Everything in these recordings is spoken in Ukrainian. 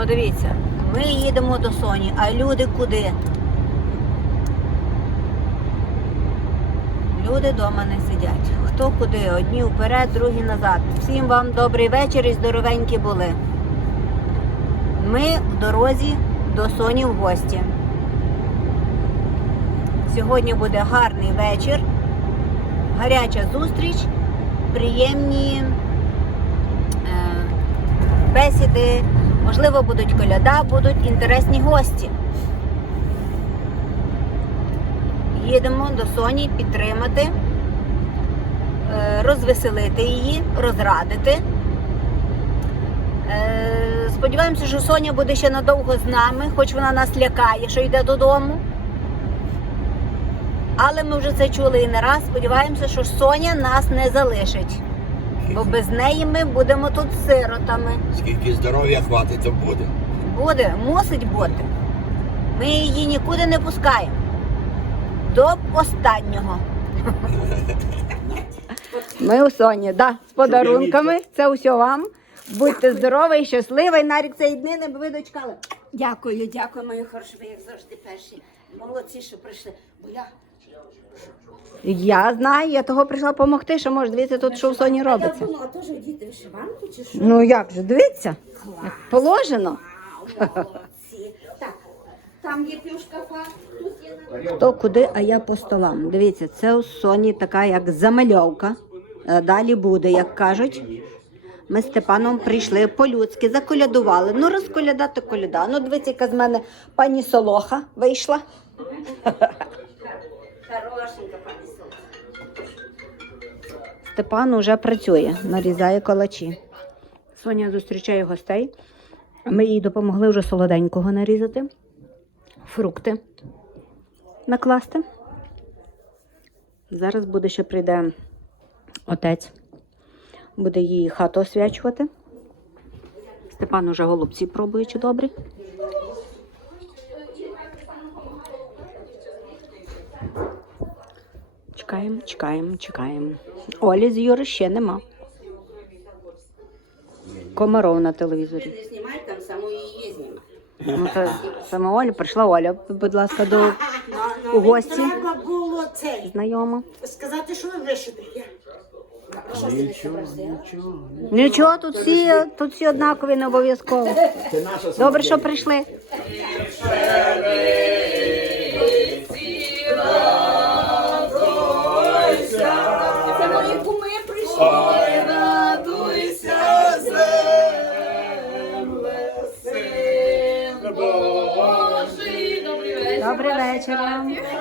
Ну дивіться, ми їдемо до Соні, а люди куди? Люди вдома не сидять. Хто куди? Одні вперед, другі назад. Всім вам добрий вечір і здоровенькі були. Ми в дорозі до Соні в гості. Сьогодні буде гарний вечір, гаряча зустріч, приємні е, бесіди, можливо, будуть коляда, будуть інтересні гості. Їдемо до Соні підтримати, е, розвеселити її, розрадити. Е, Сподіваємося, що Соня буде ще надовго з нами, хоч вона нас лякає, що йде додому. Але ми вже це чули і не раз. Сподіваємося, що Соня нас не залишить. Бо без неї ми будемо тут сиротами. Скільки здоров'я хватить, то буде. Буде, мусить бути. Ми її нікуди не пускаємо. До останнього. Ми у Соні, да, з подарунками. Це усе вам. Будьте здорові, і щасливі. Нарік цієї днини, бо ви дочекали. Дякую, дякую, мої хороші, ви як завжди перші. Молодці, що прийшли. Бо я Я знаю, я того прийшла допомогти, що може дивіться тут, що в Соні я робиться. думала, теж діти вишиванку чи що? Ну як же, дивіться, як положено. Молодці. Так, там є півшкафа, тут є Хто куди, а я по столам. Дивіться, це у Соні така як замальовка. Е, Далі буде, як кажуть. Ми з Степаном прийшли по-людськи, заколядували. Ну, розколядати коляда. Ну, дивіться, яка з мене пані Солоха вийшла. Хорошенька пані Степан уже працює, нарізає колачі. Соня зустрічає гостей. Ми їй допомогли вже солоденького нарізати, фрукти накласти. Зараз буде ще прийде отець, буде її хату освячувати. Степан уже голубці пробує, чи добрі. Чекаємо, чекаємо, чекаємо. Олі з Юри ще нема. Комаров на телевізорі. Не знімай там саму її знімай. Ну, це саме Оля прийшла Оля, будь ласка, до у гості. Треба було цей Знайома. сказати, що ви вишите. А що ти не зобразила? Нічого, тут всі, тут всі однакові, не обов'язково. Добре, що прийшли. Прийшли. Добрий вечір. Добрий Бо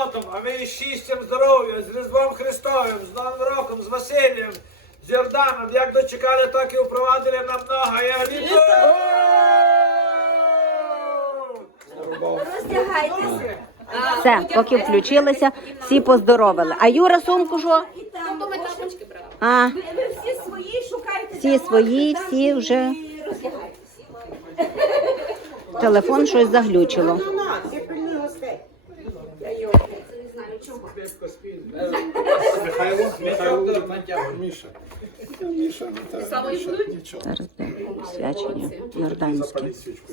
сріблом а ми із щастям здоров'я, з Різдвом Христовим, з Новим роком, з Василієм, з Йорданом. Як дочекали, так і впровадили нам много. Я вітаю! Роздягайтеся. Все, поки включилися, всі поздоровили. А Юра сумку що? Там ми. А, Ви всі свої шукайте. всі свої, всі вже Роздягайтеся. телефон щось заглючило. Михайло, Михайло, Міша. Ну, Міша, ну, Саме Міша. Зараз дивимо свячення йорданське. Запаліть свічку,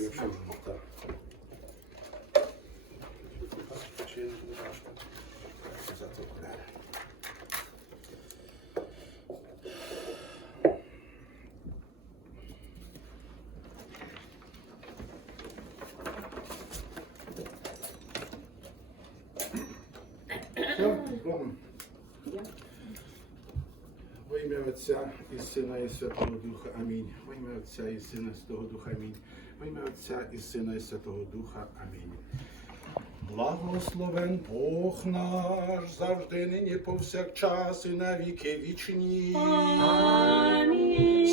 Отця і Сина і Святого Духа. Амінь. Во ім'я Отця і Сина і Святого Духа. Амінь. Во ім'я Отця і Сина і Святого Духа. Амінь. Благословен Бог наш завжди нині повсякчас і на віки вічні.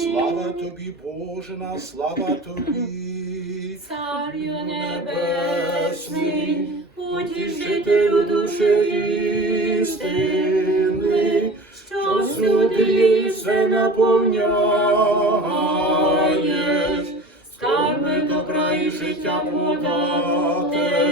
Слава тобі, Боже, слава тобі. Царю Небесний, небесний, утішителю душі істини, що всюди все наповняєш, скарби добра і життя подателю,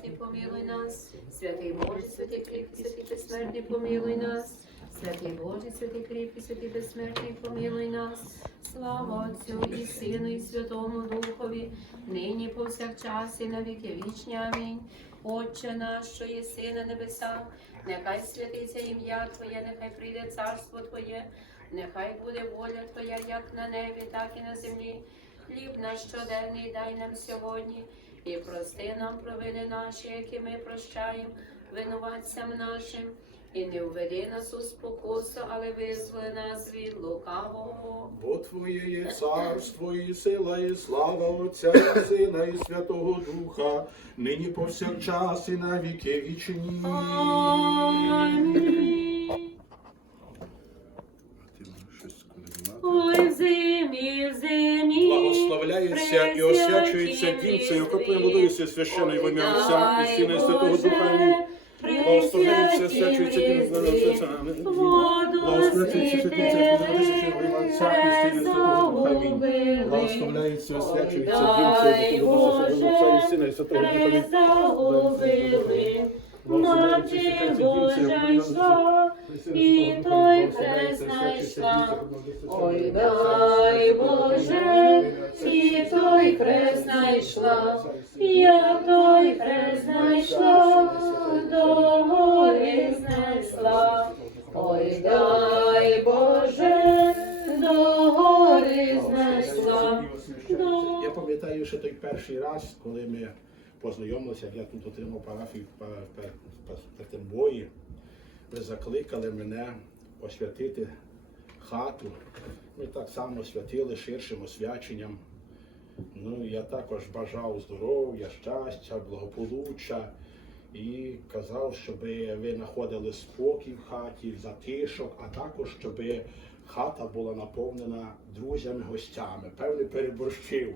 безсмертний, помилуй нас. Святий Боже, святий кріпкий, святий безсмертний, помилуй нас. Святий Боже, святий кріпкий, святий безсмертний, помилуй нас. Слава Отцю і Сину, і Святому Духові, нині повсякчас і на віки вічні. Амінь. Отче наш, що єси на небесах, нехай святиться ім'я Твоє, нехай прийде царство Твоє, нехай буде воля Твоя, як на небі, так і на землі. Хліб наш щоденний дай нам сьогодні, і прости нам провини наші, які ми прощаємо винуватцям нашим, і не введи нас у спокусу, але визволи нас від лукавого. Бо Твоє є царство і сила, і слава Отця, і Сина, і Святого Духа, нині повсякчас і на віки вічні. Амінь. Ти можеш щось колядувати? Ой, в зимі, в зимі. Благословляється і освячується дім цей водою священною в ім'я Отця і Сина і Святого Духа. Амінь. Благословляється, освячується дім з Отця. Амінь. Благословляється, святиться, подивися, в ім'я Отця і Сина і Святого Духа. Благословляється, освячується дім цей Отця і Сина і Святого Духа. Мати Божа йшла, і той хрест знайшла. Ой, дай Боже, і той хрест знайшла, я той хрест знайшла, до гори знесла. Ой, дай Боже, до гори знесла. Я пам'ятаю, що той перший раз, коли ми познайомилися, я тут отримав парафію в пе- пе- пе- ви закликали мене освятити хату. Ми так само святили ширшим освяченням. Ну, я також бажав здоров'я, щастя, благополуччя і казав, щоб ви знаходили спокій в хаті, затишок, а також щоб хата була наповнена друзями, гостями. Певне, переборщив.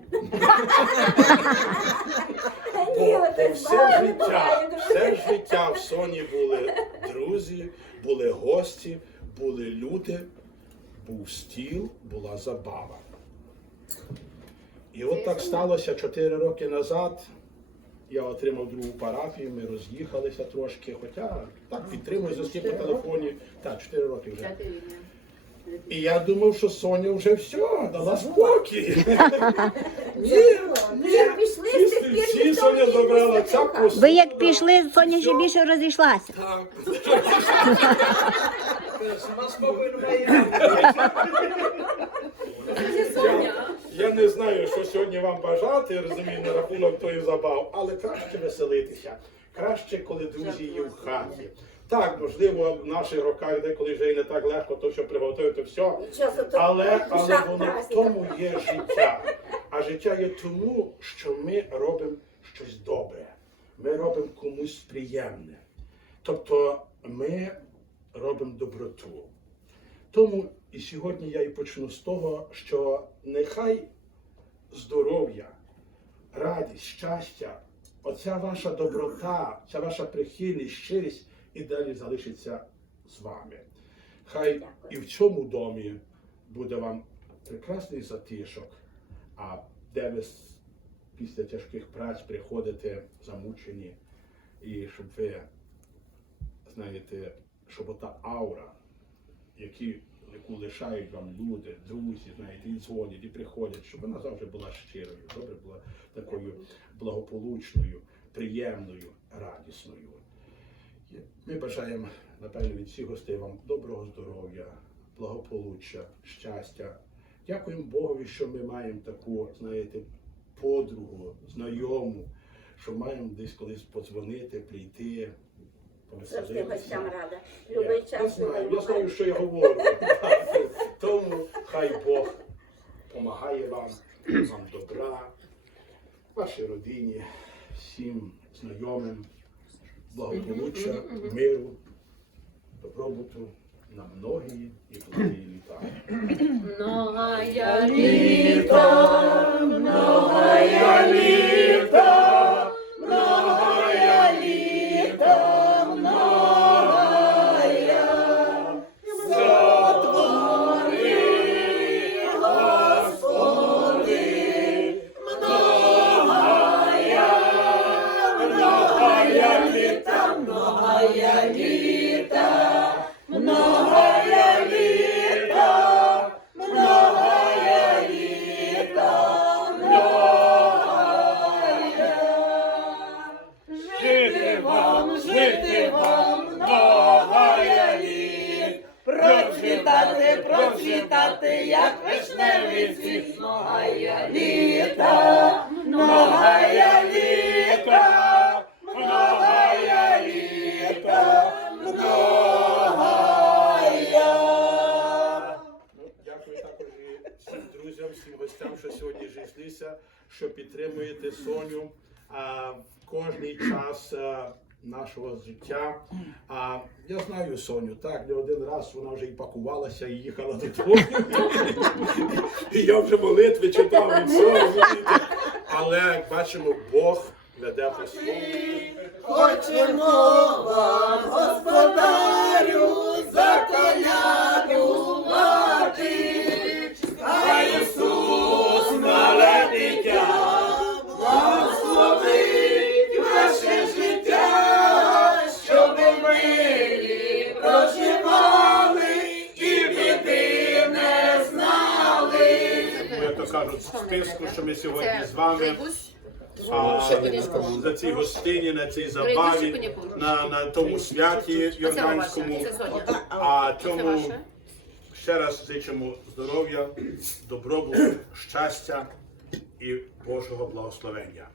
Бо, бо все життя, все життя в Соні були друзі, були гості, були люди, був стіл, була забава. І от так сталося 4 роки назад. Я отримав другу парафію, ми роз'їхалися трошки, хоча так підтримую зв'язки по телефоні. Так, 4 роки вже. І я думав, що Соня вже все, дала спокій. Ні, ні, пішли, всі, з тих пір всі ніхто Соня не забрала цапку. Ви як пішли, Соня ще більше розійшлася. Так. Сама спокійно Я не знаю, що сьогодні вам бажати, розумію, на рахунок тої забав, але краще веселитися. Краще, коли друзі є в хаті. Так, можливо, в наших роках деколи вже і не так легко, то що приготувати все. Але, але воно в тому є життя. А життя є тому, що ми робимо щось добре. Ми робимо комусь приємне. Тобто ми робимо доброту. Тому і сьогодні я і почну з того, що нехай здоров'я, радість, щастя, оця ваша доброта, ця ваша прихильність, щирість і далі залишиться з вами. Хай і в цьому домі буде вам прекрасний затишок, а де ви після тяжких праць приходите замучені, і щоб ви, знаєте, щоб ота аура, які, яку лишають вам люди, друзі, знаєте, і дзвонять, і приходять, щоб вона завжди була щирою, добре була такою благополучною, приємною, радісною. Ми бажаємо, напевно, від всіх гостей вам доброго здоров'я, благополуччя, щастя. Дякуємо Богові, що ми маємо таку, знаєте, подругу, знайому, що маємо десь колись подзвонити, прийти, Завжди гостям рада. Любий я час, знаю, я знаю, що я говорю. Тому хай Бог допомагає вам, вам добра, вашій родині, всім знайомим, благополуччя, миру, добробуту на многії і благі літа. Многая Жити підтримуєте Соню а, в кожний час а, нашого життя. А я знаю Соню, так, не один раз вона вже і пакувалася і їхала додому. І я вже молитви читав Соні, розумієте. Але як бачимо, Бог веде по. Хочемо вам, господарю, заколядувати. В списку, що ми сьогодні з вами. А, за цій гостині, на цій забаві, на, на тому святі Йорданському. А тому ще раз зичимо здоров'я, добробуту, щастя і Божого благословення.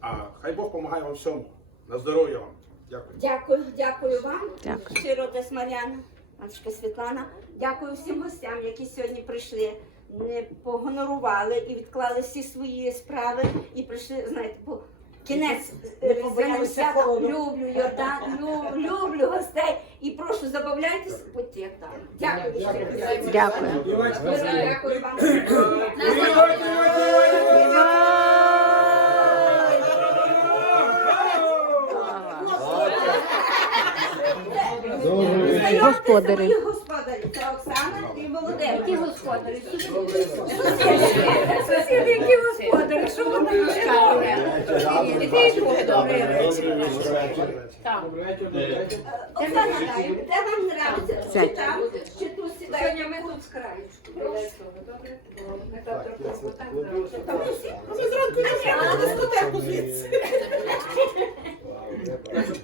А хай Бог допомагає вам всьому. На здоров'я вам. Дякую. Дякую, дякую вам. Дякую. Щиро десь Мар'яна, матушка Світлана. Дякую всім гостям, які сьогодні прийшли. Не погонорували і відклали всі свої справи і прийшли, знаєте, бо кінець е, свята. Люблю Йордан, лю- люблю гостей і прошу забавляйтесь, будьте як там. Дякую. щиро. Дякую. Дякую вам. Господарі. Це господарі. Це Оксана і Володимир. Які господарі? Сусіди, які господарі. Що вони там розказуєте? І ти, і вечір. Оксана, де вам нравиться? Чи там, чи тут сідаємо? ми тут з. Ми зранку не на дискотеку звідси.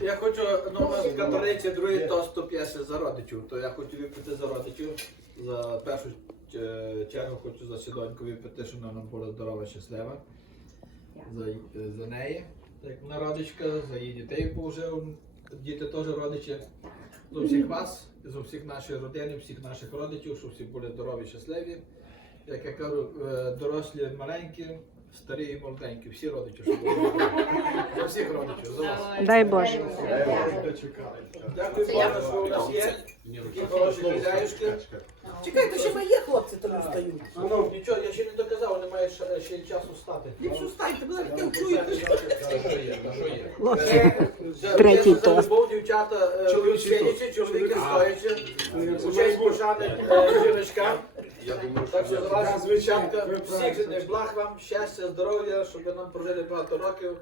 Я хочу, ну, у нас в католиці другий тост то п'єси за родичів, то я хочу випити за родичів. За першу е, чергу хочу за Сідоньку випити, щоб вона була здорова, щаслива. За, за неї, як вона родичка, за її дітей, бо вже діти теж родичі. За всіх вас, за всіх наших родин, всіх наших родичів, щоб всі були здорові, щасливі. Як я кажу, е, дорослі, маленькі, старі і молоденькі, всі родичі, щоб були. За всіх родичів, за вас. Дай Боже. Дякую Богу, що у нас є. Такі хороші хазяюшки. Чекайте, ми є, хлопці, то не встають. Ну, нічого, я ще не доказав, немає ще, ще часу встати. Ліпше встаньте, бо навіть чуєте. Що є, що є. Третій Е, тост. Любов, дівчата, е, сидячи, чоловіки стоячи. Участь пошани е, жіночка. Так що за вас, звичайно, ви всіх благ вам, щастя, здоров'я, щоб ви нам прожили багато років.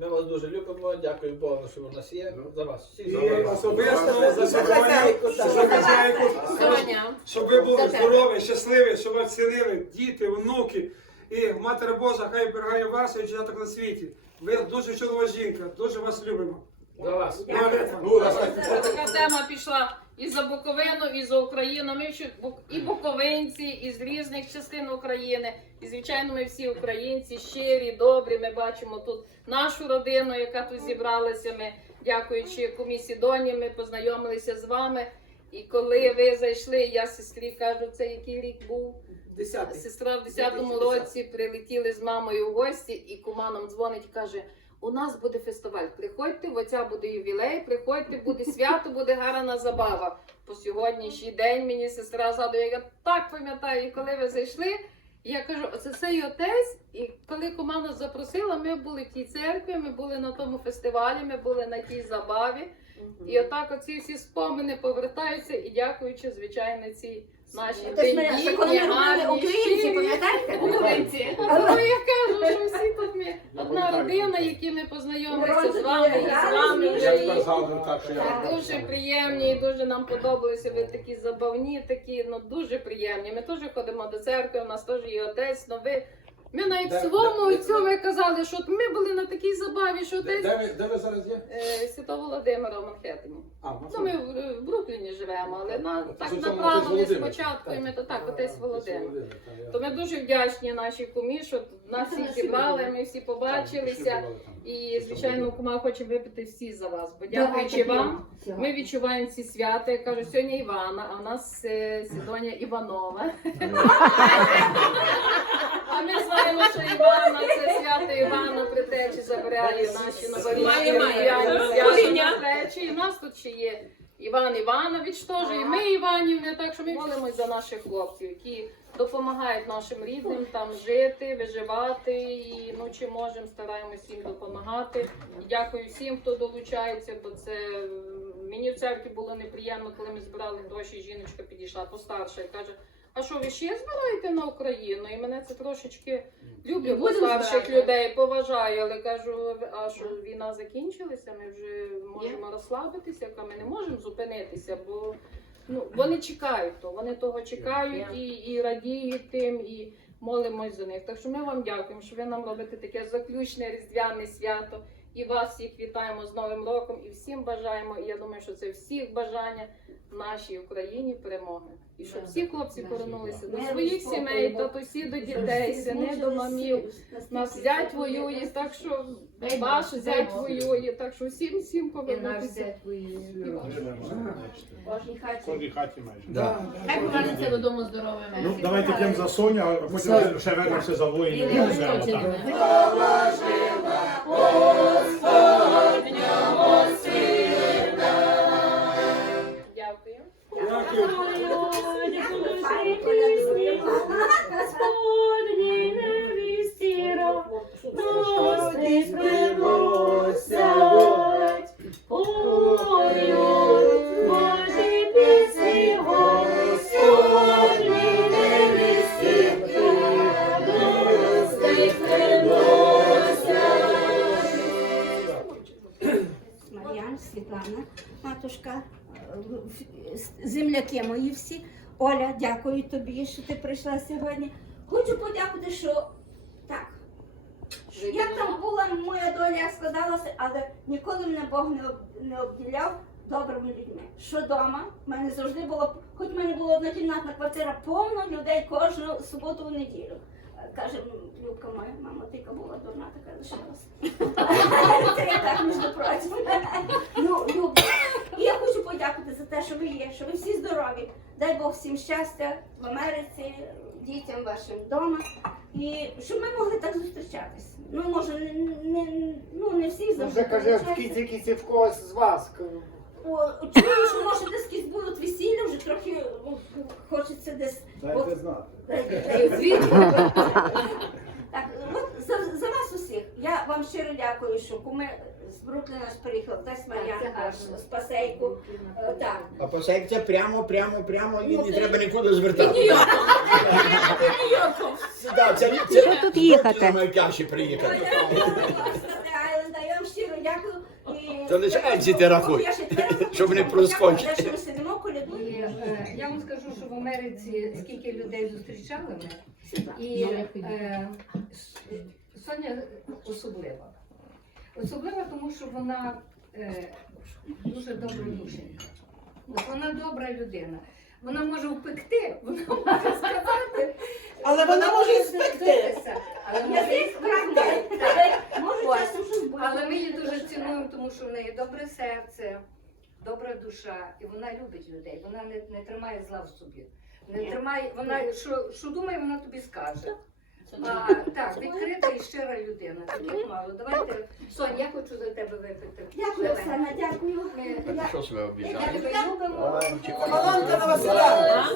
Ми вас дуже любимо, дякую Богу, що ви в нас є. За вас. Всіх І особисто за хазяйку, за хазяйку, Соня. щоб ви були здорові, щасливі, щоб вас цінили діти, внуки. І Матері Божа, хай берегає вас і дівчаток на світі. Ви дуже чудова жінка, дуже вас любимо. За вас. Молитва. Ну. Така тема пішла і за Буковину, і за Україну. Ми всі і буковинці, і з різних частин України. І звичайно, ми всі українці, щирі, добрі. Ми бачимо тут нашу родину, яка тут зібралася. Ми, дякуючи комісії Доні, ми познайомилися з вами. І коли ви зайшли, я сестрі кажу, це який рік був. Десятий. Сестра в 10-му році прилетіли з мамою в гості, і кума нам дзвонить і каже: у нас буде фестиваль. Приходьте, в отця буде ювілей, приходьте, буде свято, буде гарна забава. По сьогоднішній день мені сестра згадує, я так пам'ятаю, і коли ви зайшли. Я кажу, оце цей отець. І коли кума нас запросила, ми були в тій церкві, ми були на тому фестивалі, ми були на тій забаві. І отак оці всі спомини повертаються, і дякуючи, звичайно, цій нашій Ти ж мене, це коли ми українці, пам'ятаєте? Українці. Ну я кажу, що всі тут ми одна родина, які ми познайомилися з вами і з вами Я вже. і- так, що я. Дуже приємні і дуже нам подобалися. Ви такі забавні, такі ну дуже приємні. Ми теж ходимо до церкви, у нас теж є отець. Ну ви ми навіть Де- своєму де- отцю ви казали, що от ми були на такій забаві, що Де, отець де, ви, де ви зараз є? е, Святого Володимира в Манхеттені. А, Ну, ми в, в Брукліні живемо, але на так в цьому направили спочатку, і ми то так, отець Володимир. То ми дуже вдячні нашій кумі, що нас всіх зібрали, ми всі побачилися. І, звичайно, кума хоче випити всі за вас. Бо дякуючи вам, ми відчуваємо ці свята. Я кажу, сьогодні Івана, а у нас е, Сідоня Іванова. А ми знаємо, що Івана це свято Івана притечі забирає наші новорічні різдвяні. І в нас тут ще є Іван Іванович теж, і ми Іванівни, так що ми молимось за наших хлопців, які допомагають нашим рідним там жити, виживати. І ну чи можемо, стараємось їм допомагати. І дякую всім, хто долучається, бо це мені в церкві було неприємно, коли ми збирали гроші. Жіночка підійшла постарша і каже. А що ви ще збираєте на Україну? І мене це трошечки люблю будемо старших людей, поважаю, але кажу, а що війна закінчилася, ми вже можемо розслабитися, яка ми не можемо зупинитися, бо ну вони чекають то, вони того чекають і, і радіють тим, і молимось за них. Так що ми вам дякуємо, що ви нам робите таке заключне різдвяне свято. І вас всіх вітаємо з Новим роком і всім бажаємо. І я думаю, що це всіх бажання в нашій Україні перемоги. І щоб всі хлопці повернулися до своїх сімей, татусі до дітей, сини до мамів. Нас зять воює, так що ваш зять воює, так що всім всім повернутися. Кожній хаті. Кожній хаті майже. Хай повернеться додому здоровими. Ну, давайте п'ємо за Соню, а потім ще вернемося за воїнів. візьмемо там. Господній невісті Гості приносять, поють Божі пісні, Господній невісті гості приносять. Мар'ян, Світлана, матушка, е, земляки мої всі. Оля, дякую тобі, що ти прийшла сьогодні. Хочу подякувати, що так. Як там була моя доля складалася, але ніколи мене Бог не, об, не обділяв добрими людьми. Що вдома, в мене завжди було, хоч в мене була однокімнатна квартира, повно людей кожну суботу в неділю. Е, Каже Любка моя, мама, тільки була дурна, така. Це я так, між прочим. Ну, Любка, і я хочу подякувати за те, що ви є, що ви всі здорові. Дай Бог всім щастя в Америці, дітям вашим вдома. І щоб ми могли так зустрічатись. Ну, може, не, не, ну, не всі завжди. Вже каже, в зустрічаються. кінці кінці в когось з вас. О, Чую, що може десь якісь будуть весілля, вже трохи о, хочеться десь. Дайте знати. Так, от за, за вас усіх. Я вам щиро дякую, що куми з Брукліна ж приїхав, десь це Мар'янка з пасейку. Е, Так. А посекція прямо, прямо, прямо і не треба нікуди звертати. Да, це, це, Що тут їхати? Найтяжче приїхати. Айленда, я вам щиро дякую. І- То лише екзити рахуй, Я ще твердо щоб не проскочити. подякувати, що ми сидимо, І, колядуємо. е, я вам скажу, що в Америці скільки людей зустрічали мене, і е, С- Соня особлива. Особлива, тому що вона е, дуже добра дівчинка. Вона добра людина. Вона може впекти, вона може сказати. Але вона може і спекти. Але може і спекти. Але ми її дуже цінуємо, тому що в неї добре серце, добра душа, і вона любить людей. Вона не, не тримає зла в собі. Не тримає, вона що, що думає, вона тобі скаже. А, так, відкрита і щира людина. Таких мало. Давайте, Соня, я хочу за тебе випити. Дякую, Давай. Оксана, дякую. Ми- Я- Що себе Я обіжає? тебе любимо. Маланка на Василя.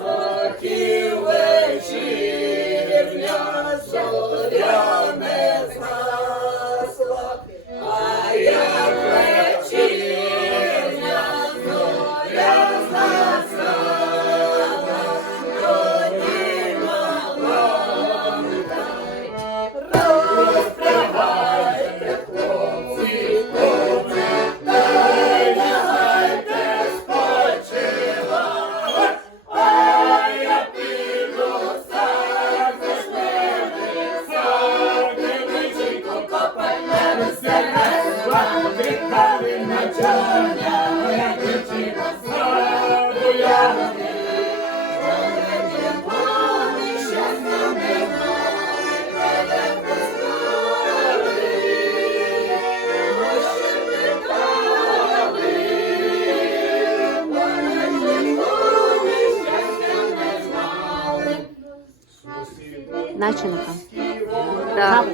Начинка. Так.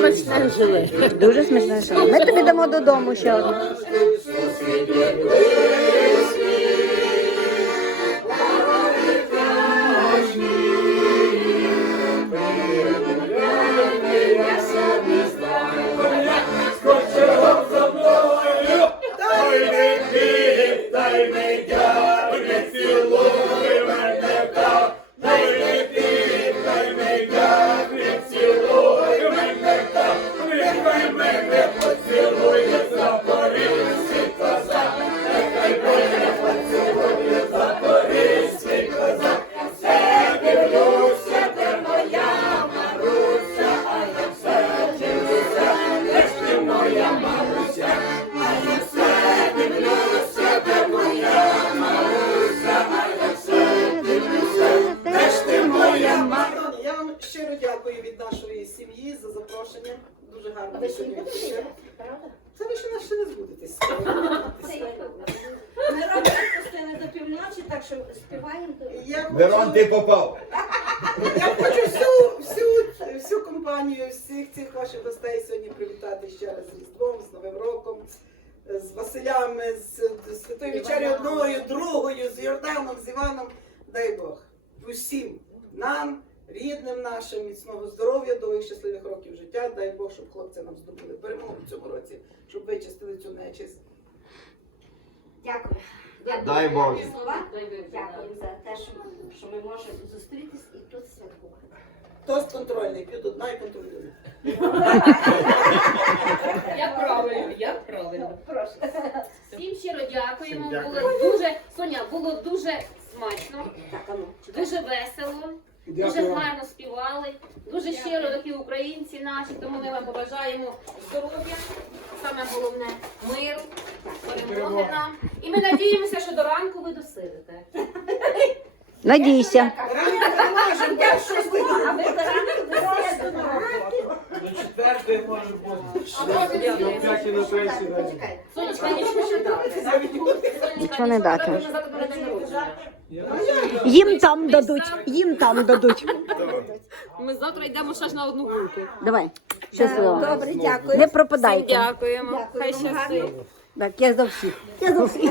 Смачне живе. Дуже смачне. що. Ми тобі дамо додому ще одну. Компанію, всіх цих ваших гостей сьогодні привітати ще раз з Різдвом, з Новим роком, з Василями, з, Святою Вечерю одною, другою, з Йорданом, з Іваном. Дай Бог. Усім нам, рідним нашим, міцного здоров'я, довгих щасливих років життя. Дай Бог, щоб хлопці нам здобули перемогу в цьому році, щоб вичистили цю нечисть. Дякую. Дай Боже. Дякую за те, що, що ми можемо зустрітись і тут святкувати. Тост контрольний, п'ю до дна і контролюю. Як правильно, як правильно. Прошу. Всім щиро дякуємо. Всім дякую. Було дуже, Соня, було дуже смачно, Так, а ну. дуже весело, дуже гарно співали. Дуже щиро такі українці наші, тому ми вам побажаємо здоров'я, саме головне миру, перемоги нам. І ми надіємося, що до ранку ви досидите. Надійся. Ранку переможемо, де щось А виграє. ви до ранку досвідчені. До четвертої може бути. А потім я п'ятій на пенсії далі. Почекай. Сонечка, нічого не дати. Їм там дадуть, їм там дадуть. Ми завтра йдемо ще ж на одну групу. Давай, щасливо. Добре, дякую. Не пропадайте. Дякуємо. Хай щастить. Так, я за всіх. Я за всіх.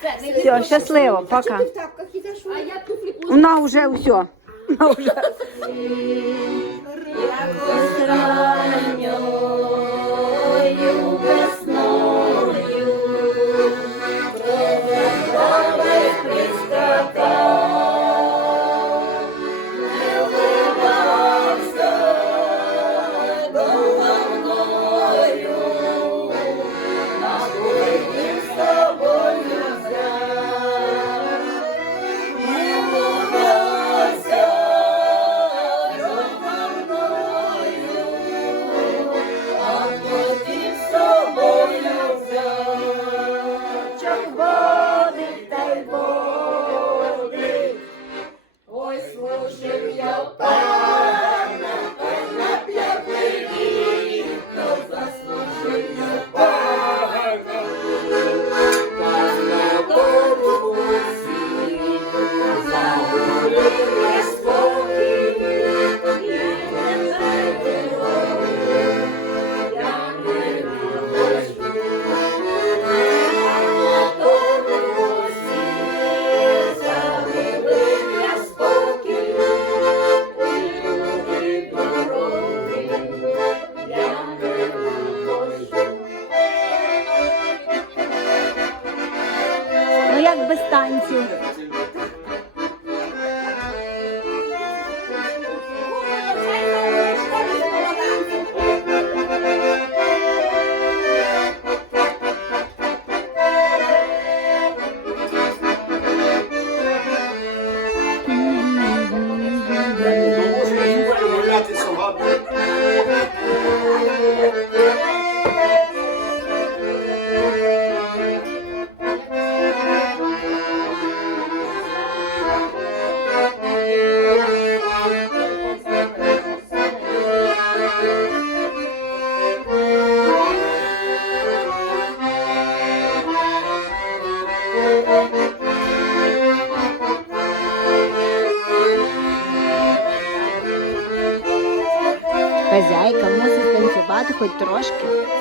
Все, Все, щасливо, Чи ти пока. в тапках ідеш? А я туфлі пустила. Вона вже все. Весною, проти праве пристата. Хоч трошки.